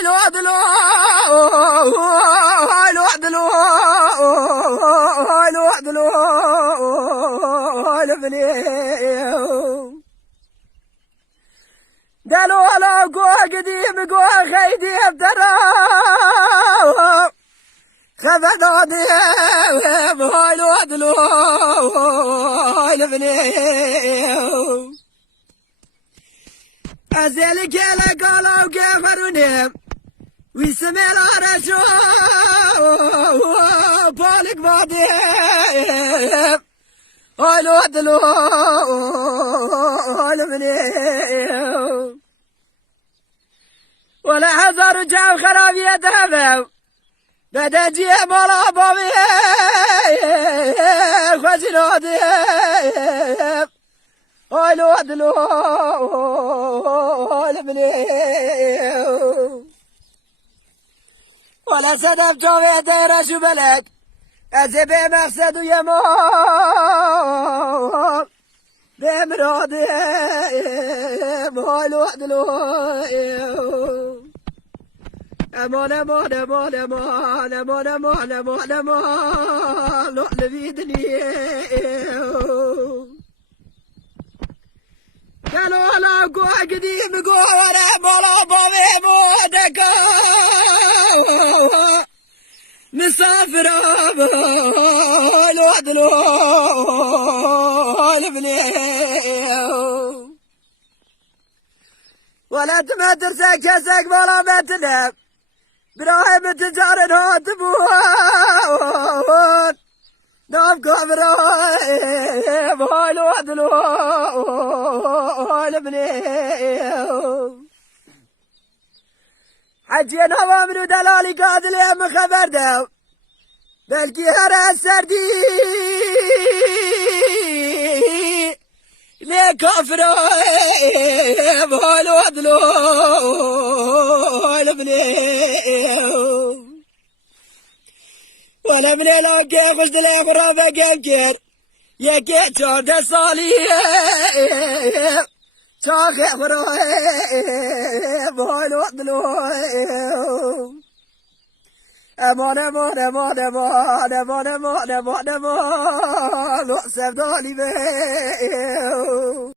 الوعدلو الوعدلو الوعدلو البنيو قالوا لا قوة قديم قوة خيدي بدرا خفدوني الوعدلو البنيو أزيلك يا قالوا قفروني ويسمي العرشو بالك بادي الوعدلو البنيو ولا حذر جاو خراب يدهبو بدا جي مولا بابي خزنو دي الوعدلو البنيو ولا سدف جوي ديرشو بلد أزبي مقصد يموت بمرادي الوعدلو أمان أمان أمان أمان أمان أمان أمان أمان لؤلؤ بيدني قالوا لا قوة قديم قوة مولا بابي مودكا مسافر الوعدلو البنيو ولا تمدر ساك ولا ما تنام براهيم تجار هاتبون نام كبراهيم الوعدلو البنيو حجينا وامنو دلالي قادل يا مخبر داو بلكي هرا السردي ليك افرايم الوعدلو البنيو ولا من الاقي خش دلي خرافة كير يا كيت شورد الصالي شاخي خرافة الوعدلو أمان أمان أمان أمان أمان أمان أمان أمان أمان أمان